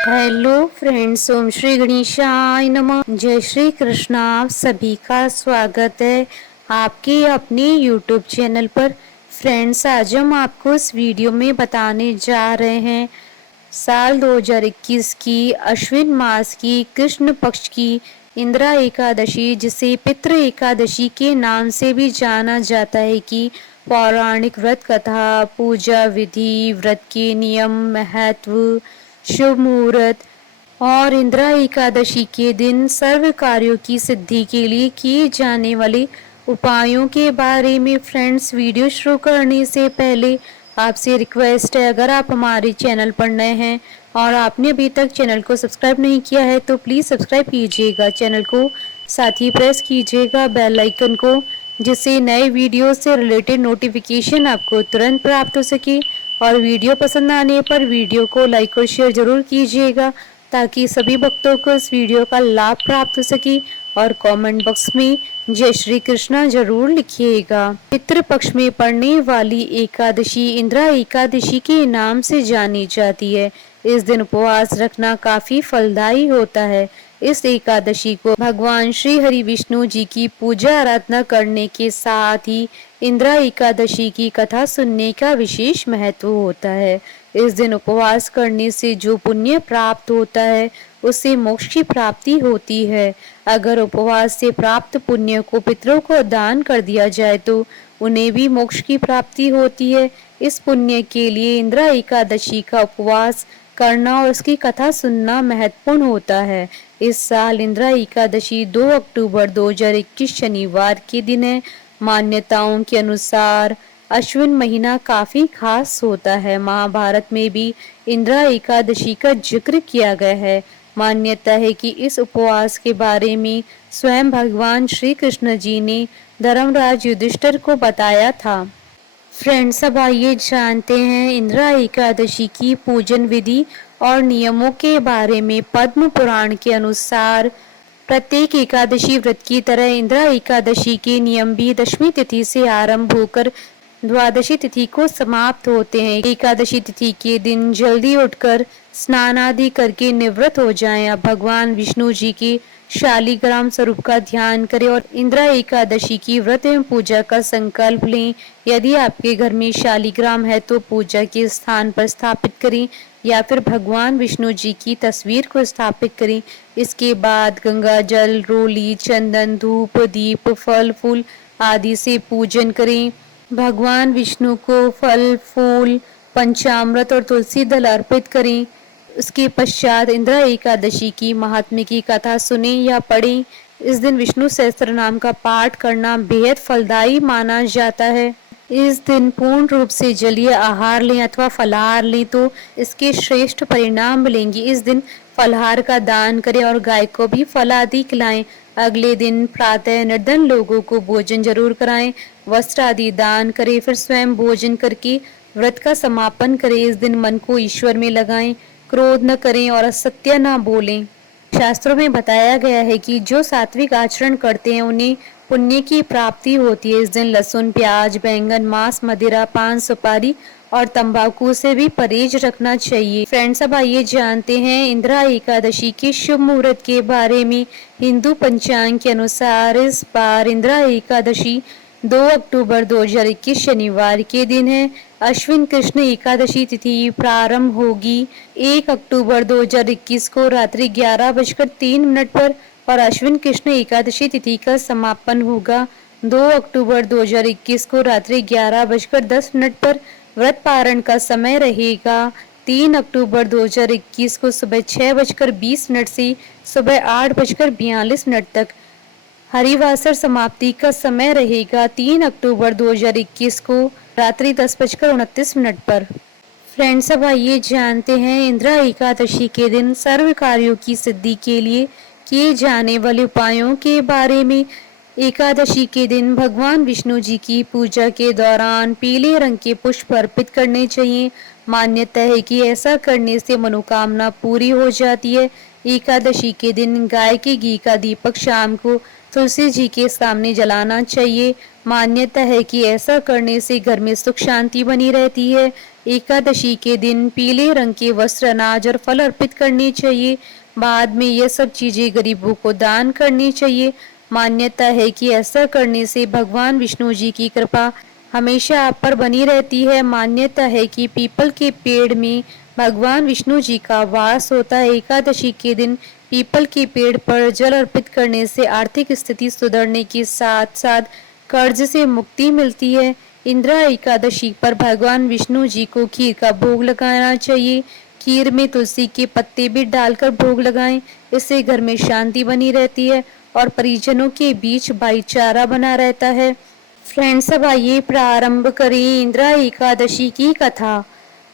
Hello friends, ओम श्री गणेशाय नमः। जय श्री कृष्णा। आप सभी का स्वागत है आपके अपने यूट्यूब चैनल पर। फ्रेंड्स, आज हम आपको इस वीडियो में बताने जा रहे हैं साल 2021 की अश्विन मास की कृष्ण पक्ष की इंदिरा एकादशी, जिसे पितृ एकादशी के नाम से भी जाना जाता है, कि पौराणिक व्रत कथा, पूजा विधि, व्रत के नियम, महत्व, शुभ मुहूर्त और इंदिरा एकादशी के दिन सर्व कार्यों की सिद्धि के लिए किए जाने वाले उपायों के बारे में। फ्रेंड्स, वीडियो शुरू करने से पहले आपसे रिक्वेस्ट है, अगर आप हमारे चैनल पर नए हैं और आपने अभी तक चैनल को सब्सक्राइब नहीं किया है तो प्लीज़ सब्सक्राइब कीजिएगा चैनल को, साथ ही प्रेस कीजिएगा बेल आइकन को, जिससे नए वीडियो से रिलेटेड नोटिफिकेशन आपको तुरंत प्राप्त हो सके। और वीडियो पसंद आने पर वीडियो को लाइक और शेयर जरूर कीजिएगा, ताकि सभी भक्तों को इस वीडियो का लाभ प्राप्त हो सके। और कमेंट बॉक्स में जय श्री कृष्णा जरूर लिखिएगा। पितृ पक्ष में पड़ने वाली एकादशी इंदिरा एकादशी के नाम से जानी जाती है। इस दिन उपवास रखना काफी फलदायी होता है। इस एकादशी को भगवान श्री हरि विष्णु जी की पूजा आराधना करने के साथ ही इंदिरा एकादशी की कथा सुनने का विशेष महत्व होता है। इस दिन उपवास करने से जो पुण्य प्राप्त होता है उससे मोक्ष की प्राप्ति होती है। अगर उपवास से प्राप्त पुण्य को पितरों को दान कर दिया जाए तो उन्हें भी मोक्ष की प्राप्ति होती है। इस पुण्य के लिए इंदिरा एकादशी का उपवास करना और उसकी कथा सुनना महत्वपूर्ण होता है। इस साल इंदिरा एकादशी 2 अक्टूबर 2021 शनिवार के दिन है। मान्यताओं के अनुसार अश्विन महीना काफी खास होता है। महाभारत में भी इंदिरा एकादशी का जिक्र किया गया है। मान्यता है कि इस उपवास के बारे में स्वयं भगवान श्री कृष्ण जी ने धर्मराज युधिष्ठिर को बताया था। फ्रेंड्स, अब आइए जानते हैं इंदिरा एकादशी की पूजन विधि और नियमों के बारे में। पद्म पुराण के अनुसार प्रत्येक एकादशी व्रत की तरह इंदिरा एकादशी के नियम भी दशमी तिथि से आरंभ होकर द्वादशी तिथि को समाप्त होते हैं। एकादशी तिथि के दिन जल्दी उठकर स्नान आदि करके निवृत्त हो जाएं। अब भगवान विष्णु जी के शालिग्राम स्वरूप का ध्यान करें और इंदिरा एकादशी की व्रत एवं पूजा का संकल्प लें। यदि आपके घर में शालिग्राम है तो पूजा के स्थान पर स्थापित करें या फिर भगवान विष्णु जी की तस्वीर को स्थापित करें। इसके बाद गंगा जल, रोली, चंदन, धूप, दीप, फल फूल आदि से पूजन करें। भगवान विष्णु को फल फूल, पंचामृत और तुलसी दल अर्पित करें। उसके पश्चात इंदिरा एकादशी की महात्म्य की कथा सुने या पढ़ें। इस दिन विष्णु सहस्त्र नाम का पाठ करना बेहद फलदायी माना जाता है। इस दिन पूर्ण रूप से जलीय आहार लें अथवा फलाहार लें तो इसके श्रेष्ठ परिणाम मिलेंगे। इस दिन फलाहार का दान करें और गाय को भी फल आदि खिलाएं। अगले दिन प्रातः निर्धन लोगों को भोजन जरूर कराएं, वस्त्र आदि दान करें, फिर स्वयं भोजन करके व्रत का समापन करें। इस दिन मन को ईश्वर में लगाएं, क्रोध न करें और असत्य न बोलें। शास्त्रों में बताया गया है कि जो सात्विक आचरण करते हैं उन्हें पुण्य की प्राप्ति होती है। इस दिन लहसुन, प्याज, बैंगन, मांस, मदिरा, पान, सुपारी और तंबाकू से भी परहेज रखना चाहिए। फ्रेंड्स, अब आइए जानते हैं इंदिरा एकादशी के शुभ मुहूर्त के बारे में। हिंदू पंचांग के अनुसार इस बार इंदिरा एकादशी 2 अक्टूबर 2021 शनिवार के दिन है। अश्विन कृष्ण एकादशी तिथि प्रारंभ होगी 1 अक्टूबर 2021 को रात्रि 11:03 पर और अश्विन कृष्ण एकादशी तिथि का समापन होगा 2 अक्टूबर 2021 को रात्रि 11:10 पर। व्रत पारण का समय रहेगा 3 अक्टूबर 2021 को सुबह 6:20 से सुबह 8:42 तक। हरिवासर समाप्ति का समय रहेगा 3 अक्टूबर 2021 को रात्रि 10:29 पर। फ्रेंड्स, अब आइए जानते हैं इंदिरा एकादशी के दिन सर्व कार्यों की सिद्धि के लिए किए जाने वाले उपायों के बारे में। एकादशी के दिन भगवान विष्णु जी की पूजा के दौरान पीले रंग के पुष्प अर्पित करने चाहिए। मान्यता है कि ऐसा करने से मनोकामना पूरी हो जाती है। एकादशी के दिन गाय के घी का दीपक शाम को तुलसी जी के सामने जलाना चाहिए। मान्यता है कि ऐसा करने से घर में सुख शांति बनी रहती है। एकादशी के दिन पीले रंग के वस्त्र, अनाज और फल अर्पित करने चाहिए। बाद में यह सब चीजें गरीबों को दान करनी चाहिए। मान्यता है कि ऐसा करने से भगवान विष्णु जी की कृपा हमेशा आप पर बनी रहती है। मान्यता है कि पीपल के पेड़ में भगवान विष्णु जी का वास होता है। एकादशी के दिन पीपल के पेड़ पर जल अर्पित करने से आर्थिक स्थिति सुधरने के साथ साथ कर्ज से मुक्ति मिलती है। इंदिरा एकादशी पर भगवान विष्णु जी को खीर का भोग लगाना चाहिए। खीर में तुलसी के पत्ते भी डालकर भोग लगाएं। इससे घर में शांति बनी रहती है और परिजनों के बीच भाईचारा बना रहता है। फ्रेंड्स, अब आइए प्रारंभ करें इंदिरा एकादशी की कथा।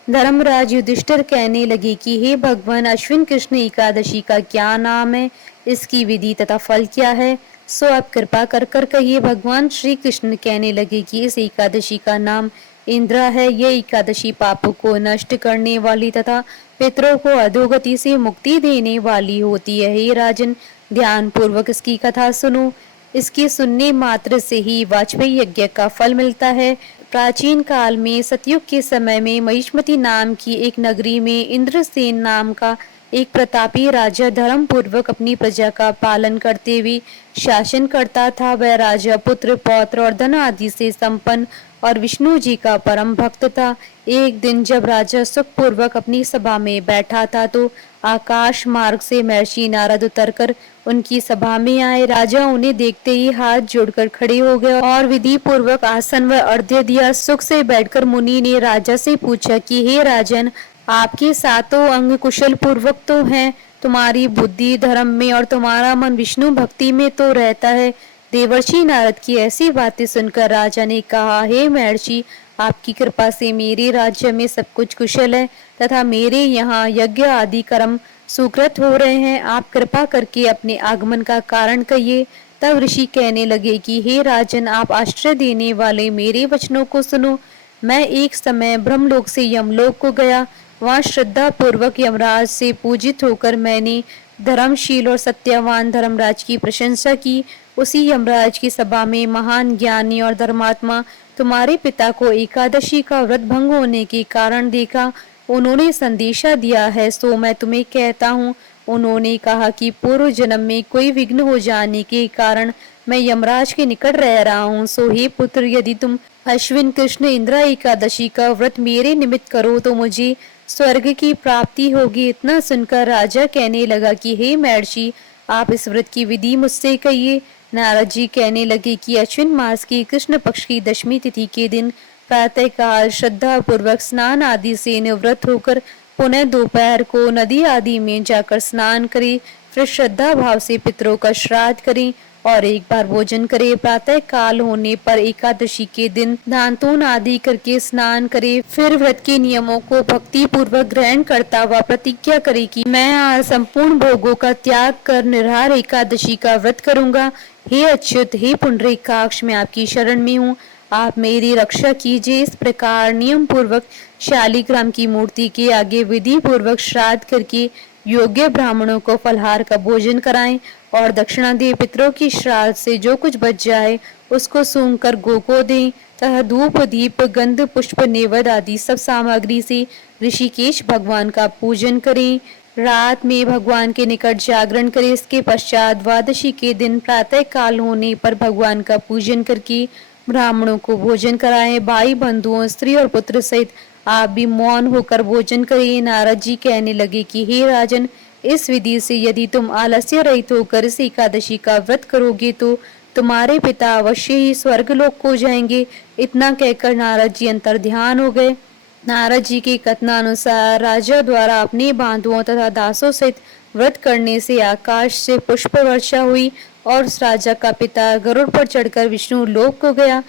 धर्मराज युधिष्ठिर कहने लगे कि हे भगवान, अश्विन कृष्ण एकादशी का क्या नाम है, इसकी विधि तथा फल क्या है, सो आप कृपा कर कर कहिए। भगवान श्री कृष्ण कहने लगे कि इस एकादशी का नाम इंद्रा है। यह एकादशी पापों को नष्ट करने वाली तथा पितरों को अधोगति से मुक्ति देने वाली होती है। हे राजन, ध्यान पूर्वक इसकी कथा सुनो। इसके सुनने मात्र से ही वाजपेयी यज्ञ का फल मिलता है। प्राचीन काल में सतयुग के समय में महिष्मति नाम की एक नगरी में इंद्रसेन नाम का एक प्रतापी राजा धर्म पूर्वक अपनी प्रजा का पालन करते हुए शासन करता था। वह राजा पुत्र, पौत्र और धन आदि से संपन्न और विष्णु जी का परम भक्त था। एक दिन जब राजा सुख पूर्वक अपनी सभा में बैठा था तो आकाश मार्ग से महर्षि नारद उतरकर उनकी सभा में आए। राजा उन्हें देखते ही हाथ जोड़कर खड़े हो गए और विधि पूर्वक आसन व अर्घ्य दिया। सुख से बैठकर मुनि ने राजा से पूछा कि हे राजन, आपके सातों अंग कुशल पूर्वक तो हैं, तुम्हारी बुद्धि धर्म में और तुम्हारा मन विष्णु भक्ति में तो रहता है। देवर्षि नारद की ऐसी बातें सुनकर राजा ने कहा, हे महर्षि, आपकी कृपा से मेरे राज्य में सब कुछ कुशल है तथा मेरे यहाँ यज्ञ आदि कर्म सुकृत हो रहे हैं। आप कृपा करके अपने आगमन का कारण कहिए। तब ऋषि कहने लगे कि हे राजन, आप आश्रय देने वाले मेरे वचनों को सुनो। मैं एक समय ब्रह्मलोक से यमलोक को गया। वहाँ श्रद्धा पूर्वक यमराज से पूजित होकर मैंने धर्मशील और सत्यवान धर्मराज की प्रशंसा की। उसी यमराज की सभा में महान ज्ञानी और धर्मात्मा तुम्हारे पिता को एकादशी का व्रत भंग होने के कारण देखा। उन्होंने संदेशा दिया है, सो मैं तुम्हें कहता हूँ। उन्होंने कहा कि पूर्व जन्म में कोई विघ्न हो जाने के कारण मैं यमराज के निकट रह रहा हूँ। सो हे पुत्र, यदि तुम अश्विन कृष्ण इंदिरा एकादशी का व्रत मेरे निमित्त करो तो मुझे स्वर्ग की प्राप्ति होगी। इतना सुनकर राजा कहने लगा कि हे महर्षि, आप इस व्रत की विधि मुझसे कहिए। नारद जी कहने लगे कि अश्विन मास की कृष्ण पक्ष की दशमी तिथि के दिन प्रातः काल श्रद्धा पूर्वक स्नान आदि से निवृत्त होकर पुनः दोपहर को नदी आदि में जाकर स्नान करें। फिर श्रद्धा भाव से पितरों का श्राद्ध करें और एक बार भोजन करे। प्रातः काल होने पर एकादशी के दिन दांतून आदि करके स्नान करे। फिर व्रत के नियमों को भक्ति पूर्वक ग्रहण करता हुआ प्रतिज्ञा करे कि मैं आज संपूर्ण भोगों का त्याग कर निराहार एकादशी का व्रत करूंगा। हे अच्युत, हे पुंडरीकाक्ष, मैं आपकी शरण में हूँ, आप मेरी रक्षा कीजिए। इस प्रकार नियम पूर्वक शालिग्राम की मूर्ति के आगे विधि पूर्वक श्राद्ध करके योग्य ब्राह्मणों को फलहार का भोजन कराएं और दक्षिणा दे। पितरों की श्राद्ध से जो कुछ बच जाए उसको सूंघ कर गो को दें तथा धूप दीप गंध पुष्प नेवद आदि सब सामग्री से ऋषिकेश भगवान का पूजन करें। रात में भगवान के निकट जागरण करें। इसके पश्चात द्वादशी के दिन प्रातः काल होने पर भगवान का पूजन करके ब्राह्मणों को भोजन कराएं। भाई बंधुओं, स्त्री और पुत्र सहित आप भी मौन होकर भोजन करिए। नारद जी कहने लगे कि हे राजन, इस विधि से यदि तुम आलस्य रहित होकर इस एकादशी का व्रत करोगे तो तुम्हारे पिता अवश्य ही स्वर्गलोक को जाएंगे। इतना कहकर नारद जी अंतर ध्यान हो गए। नारद जी के कथनानुसार राजा द्वारा अपने बांधुओं तथा दासों सहित व्रत करने से आकाश से पुष्प वर्षा हुई और उस राजा का पिता गरुड़ पर चढ़कर विष्णु लोक को गया।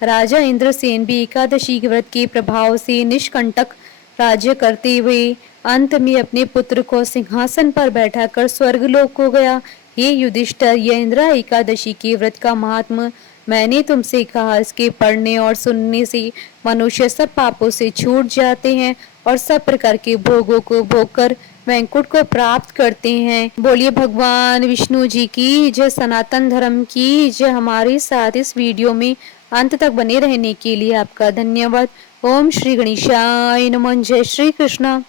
राजा इंद्रसेन भी एकादशी के व्रत के प्रभाव से निष्कंटक राज्य करते हुए अंत में अपने पुत्र को सिंहासन पर बैठाकर स्वर्गलोक को गया। हे युधिष्ठिर, यह इंदिरा एकादशी के व्रत का महात्म मैंने तुमसे कहा। इसके पढ़ने और सुनने से मनुष्य सब पापों से छूट जाते हैं और सब प्रकार के भोगों को भोग कर वैकुंठ को प्राप्त करते हैं। बोलिए भगवान विष्णु जी की जय, सनातन धर्म की जय। हमारे साथ इस वीडियो में अंत तक बने रहने के लिए आपका धन्यवाद। ओम श्री गणेशाय नमः। जय श्री कृष्ण।